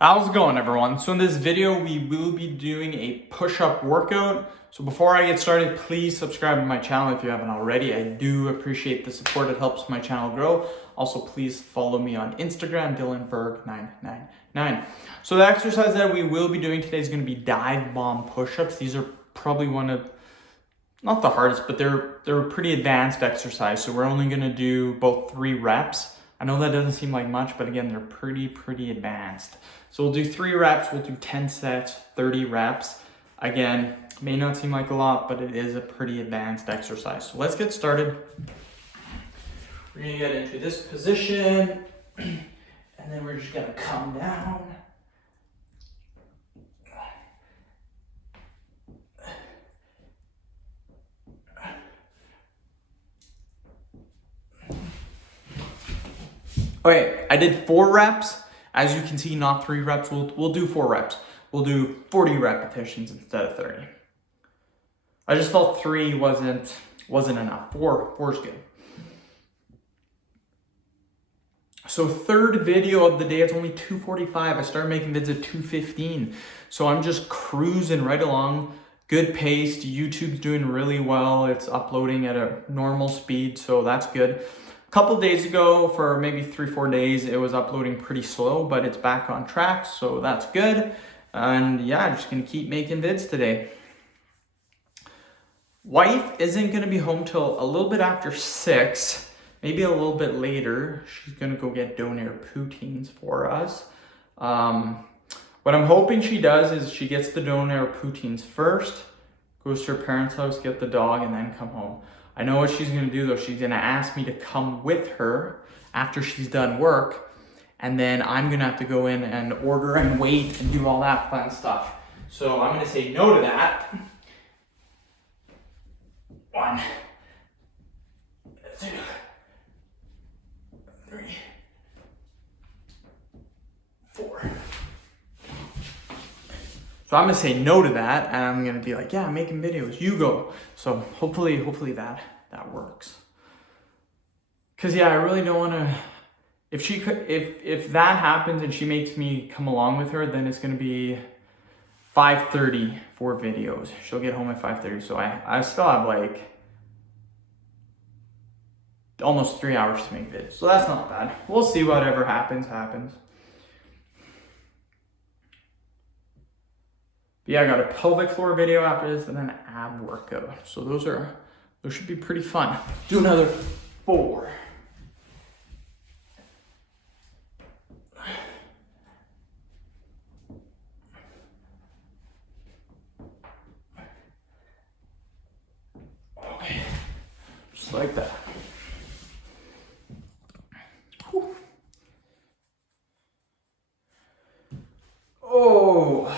How's it going, everyone? So in this video, we will be doing a push-up workout. So before I get started, please subscribe to my channel if you haven't already. I do appreciate the support. It helps my channel grow. Also, please follow me on Instagram, DylanBerg999. So the exercise that we will be doing today is going to be dive bomb push-ups. These are probably one of, not the hardest, but they're a pretty advanced exercise. So we're only going to do about 3 reps. I know that doesn't seem like much, but again, they're pretty advanced. So we'll do 3 reps, we'll do 10 sets, 30 reps. Again, may not seem like a lot, but it is a pretty advanced exercise. So let's get started. We're gonna get into this position, and then we're just gonna come down. Okay, I did 4 reps. As you can see, not 3 reps. We'll do 4 reps. We'll do 40 repetitions instead of 30. I just felt 3 wasn't enough. 4 is good. So third video of the day, it's only 2:45. I started making vids at 2:15. So I'm just cruising right along. Good pace. YouTube's doing really well. It's uploading at a normal speed, so that's good. A couple days ago, for maybe 3-4 days, it was uploading pretty slow, but it's back on track, so that's good. And yeah, I'm just gonna keep making vids today. Wife isn't gonna be home till a little bit after 6, maybe a little bit later. She's gonna go get Donair poutines for us. What I'm hoping she does is she gets the Donair poutines first, goes to her parents' house, get the dog, and then come home. I know what she's gonna do though. She's gonna ask me to come with her after she's done work, and then I'm gonna have to go in and order and wait and do all that fun stuff. So I'm gonna say no to that. 1, 2, 3, 4. So I'm gonna say no to that, and I'm gonna be like, yeah, I'm making videos, you go. So hopefully that works. Cause yeah, I really don't wanna, if that happens and she makes me come along with her, then it's gonna be 5:30 for videos. She'll get home at 5:30, so I still have like almost 3 hours to make videos. So that's not bad. We'll see, whatever happens. Yeah, I got a pelvic floor video after this and then an ab workout. So those should be pretty fun. Do another 4. Okay, just like that. Whew. Oh.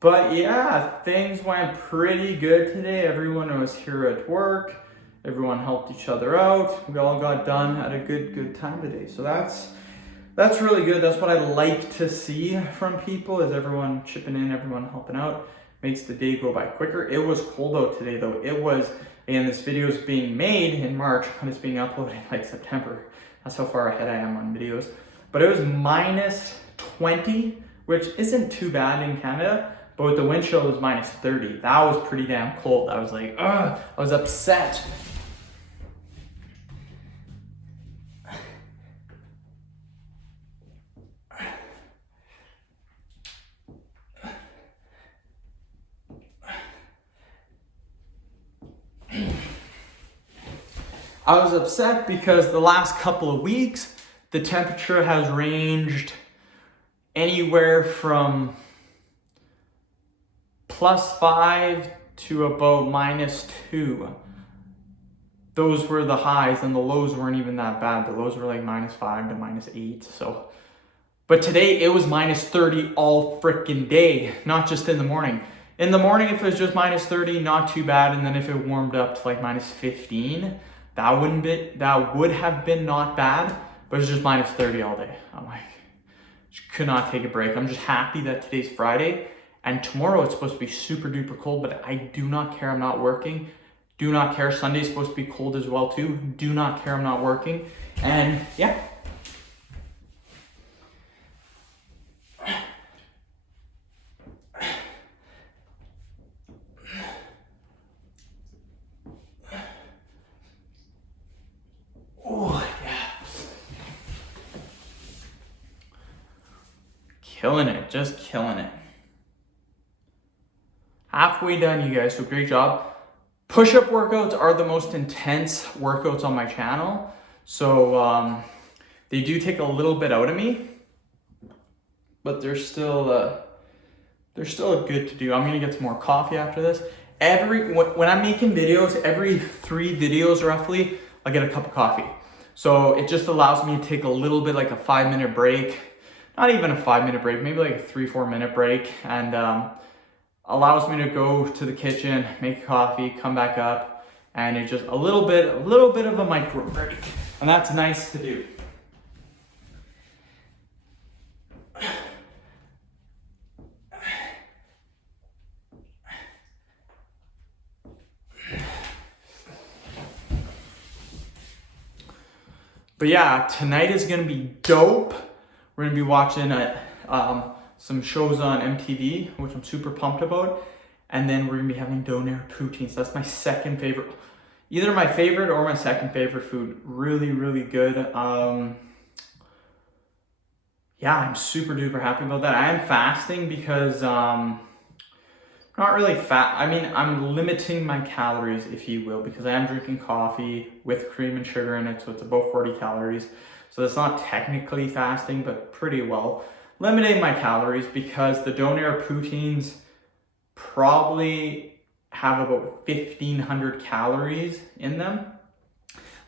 But yeah, things went pretty good today. Everyone was here at work. Everyone helped each other out. We all got done, had a good time today. So that's really good. That's what I like to see from people, is everyone chipping in, everyone helping out. Makes the day go by quicker. It was cold out today though. It was, and this video is being made in March and it's being uploaded in like September. That's how far ahead I am on videos. But it was -20, which isn't too bad in Canada. But with the wind chill, it was -30. That was pretty damn cold. I was like, ugh, I was upset. I was upset because the last couple of weeks, the temperature has ranged anywhere from +5 to about -2. Those were the highs, and the lows weren't even that bad. The lows were like -5 to -8. So, but today it was -30 all freaking day, not just in the morning. In the morning, if it was just -30, not too bad. And then if it warmed up to like -15, that would have been not bad. But it's just -30 all day. I'm like, could not take a break. I'm just happy that today's Friday. And tomorrow it's supposed to be super duper cold, but I do not care. I'm not working. Do not care. Sunday's supposed to be cold as well too. Do not care. I'm not working. And yeah. killing it, just killing it. Halfway done, you guys, so great job. Push-up workouts are the most intense workouts on my channel. So they do take a little bit out of me, but they're still good to do. I'm gonna get some more coffee after this. When I'm making videos, every 3 videos roughly, I get a cup of coffee. So it just allows me to take a little bit, like a 5-minute break. Not even a 5-minute break, maybe like a 3-4 minute break, and allows me to go to the kitchen, make coffee, come back up, and it's just a little bit of a micro break, and that's nice to do. But yeah, tonight is gonna be dope. We're gonna be watching some shows on MTV, which I'm super pumped about. And then we're gonna be having doner poutines. That's my second favorite, either my favorite or my second favorite food. Really, really good. Yeah, I'm super duper happy about that. I am fasting because, not really I mean, I'm limiting my calories, if you will, because I am drinking coffee with cream and sugar in it, so it's about 40 calories. So that's not technically fasting, but pretty well. Limiting my calories because the doner poutines probably have about 1,500 calories in them.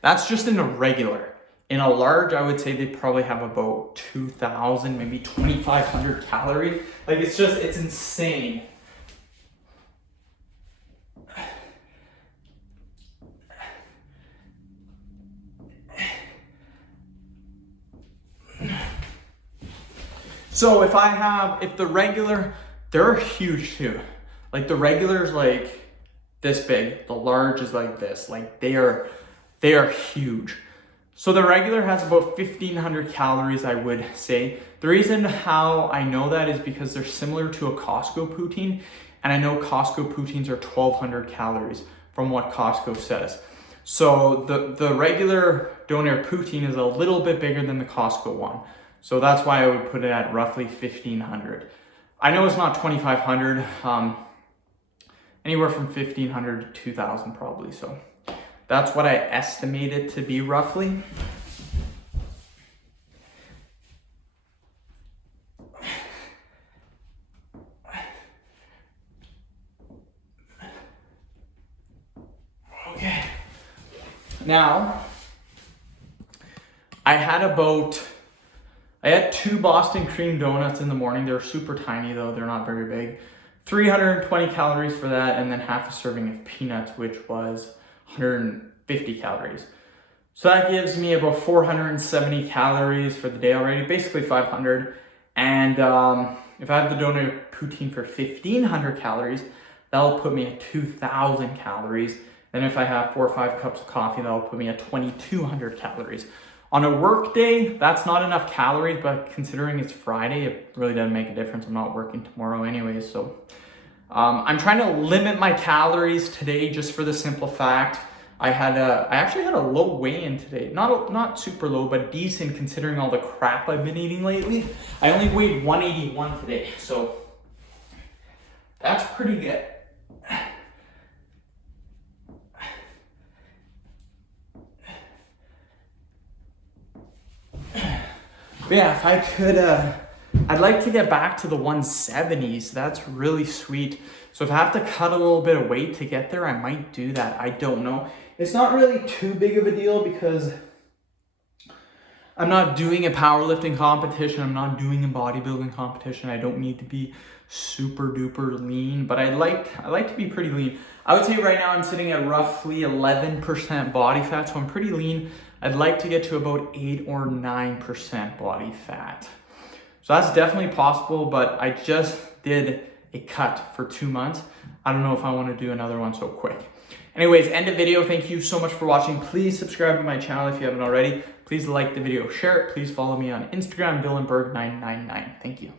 That's just in a regular. In a large, I would say they probably have about 2,000, maybe 2,500 calories. Like it's insane. So if the regular, they're huge too. Like the regular is like this big, the large is like this. Like they are huge. So the regular has about 1,500 calories, I would say. The reason how I know that is because they're similar to a Costco poutine. And I know Costco poutines are 1,200 calories from what Costco says. So the regular doner poutine is a little bit bigger than the Costco one. So that's why I would put it at roughly 1,500. I know it's not 2,500, anywhere from 1,500 to 2,000 probably. So that's what I estimate it to be roughly. Okay. Now, I had 2 Boston cream donuts in the morning. They're super tiny though, they're not very big. 320 calories for that, and then half a serving of peanuts, which was 150 calories. So that gives me about 470 calories for the day already, basically 500. And if I have the doner poutine for 1,500 calories, that'll put me at 2,000 calories. Then if I have 4 or 5 cups of coffee, that'll put me at 2,200 calories. On a work day, that's not enough calories, but considering it's Friday, it really doesn't make a difference. I'm not working tomorrow anyways, so I'm trying to limit my calories today just for the simple fact I actually had a low weigh-in today. Not super low, but decent considering all the crap I've been eating lately. I only weighed 181 today, so that's pretty good. But yeah, if I could, I'd like to get back to the 170s. That's really sweet. So if I have to cut a little bit of weight to get there, I might do that. I don't know. It's not really too big of a deal because I'm not doing a powerlifting competition. I'm not doing a bodybuilding competition. I don't need to be super duper lean, but I like to be pretty lean. I would say right now I'm sitting at roughly 11% body fat, so I'm pretty lean. I'd like to get to about 8 or 9% body fat. So that's definitely possible, but I just did a cut for 2 months. I don't know if I want to do another one so quick. Anyways, end of video. Thank you so much for watching. Please subscribe to my channel if you haven't already. Please like the video, share it. Please follow me on Instagram, DylanBerg999. Thank you.